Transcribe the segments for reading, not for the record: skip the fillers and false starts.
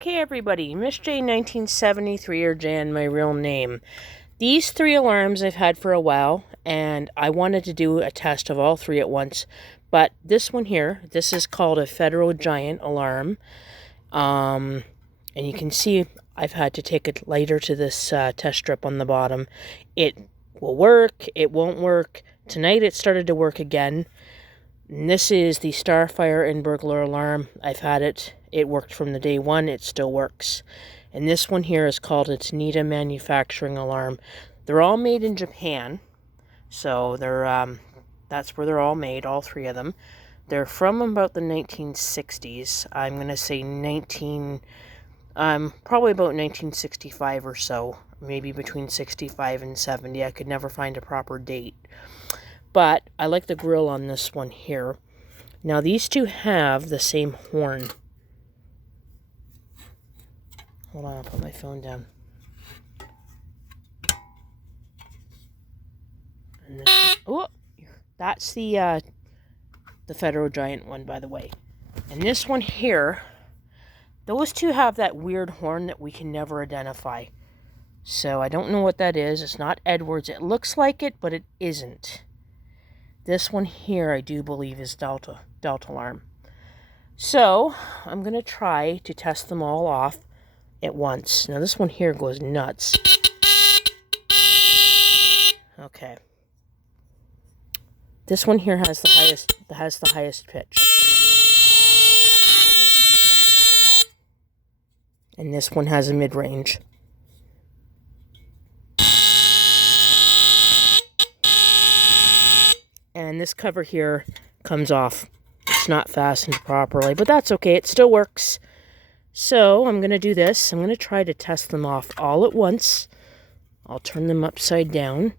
Okay, everybody, Miss J 1973, or Jan, my real name. These three alarms I've had for a while, and I wanted to do a test of all three at once. But this one here, this is called a Fedtro Giant alarm. And you can see I've had to take a lighter to this test strip on the bottom. It will work, it won't work. Tonight it started to work again. And this is the Starfire and burglar alarm. I've had it. It worked from the day one. It still works. And this one here is called a Tanita manufacturing alarm. They're all made in Japan. So that's where they're all made, all three of them. They're from about the 1960s. I'm going to say probably about 1965 or so. Maybe between 65 and 70. I could never find a proper date. But I like the grill on this one here. Now these two have the same horn. Hold on, I'll put my phone down. And that's the Fedtro Giant one, by the way. And this one here, those two have that weird horn that we can never identify. So I don't know what that is. It's not Edwards. It looks like it, but it isn't. This one here, I do believe, is Delta alarm. So I'm going to try to test them all off at once. Now this one here goes nuts. Okay. This one here has the highest pitch. And this one has a mid-range. And this cover here comes off. It's not fastened properly, but that's okay. It still works. So I'm going to do this. I'm going to try to test them off all at once. I'll turn them upside down.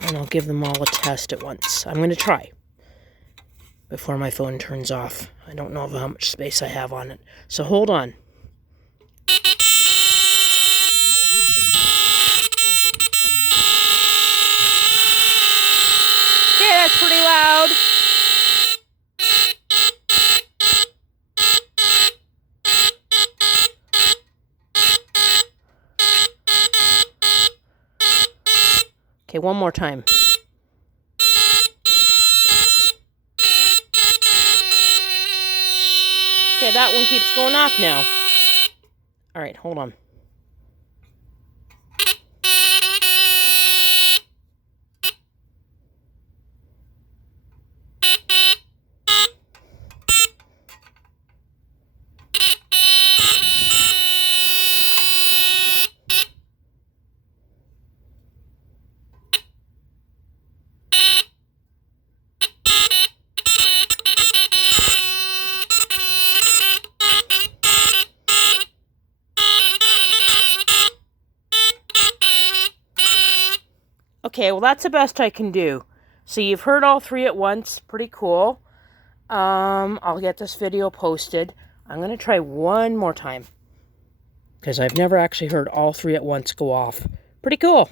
And I'll give them all a test at once. I'm going to try before my phone turns off. I don't know how much space I have on it. So hold on. That's pretty loud. Okay, one more time. Okay, that one keeps going off now. All right, hold on. Okay, well that's the best I can do. So you've heard all three at once. Pretty cool. I'll get this video posted. I'm going to try one more time, because I've never actually heard all three at once go off. Pretty cool.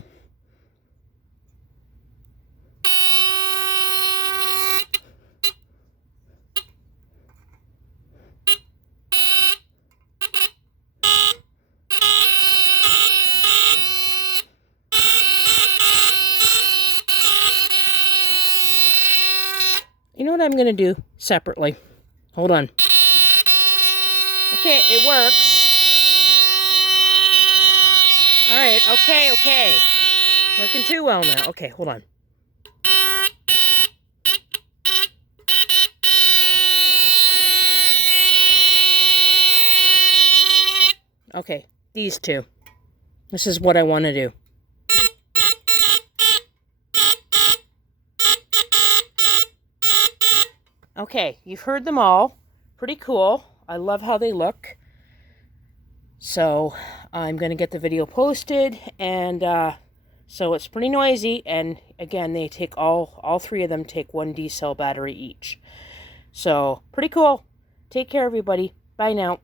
You know what I'm going to do separately? Hold on. Okay, it works. All right, okay. Working too well now. Okay, hold on. Okay, these two. This is what I want to do. Okay, you've heard them all. Pretty cool. I love how they look. So I'm going to get the video posted, and so it's pretty noisy. And again, they take all three of them take one D-cell battery each. So pretty cool. Take care, everybody. Bye now.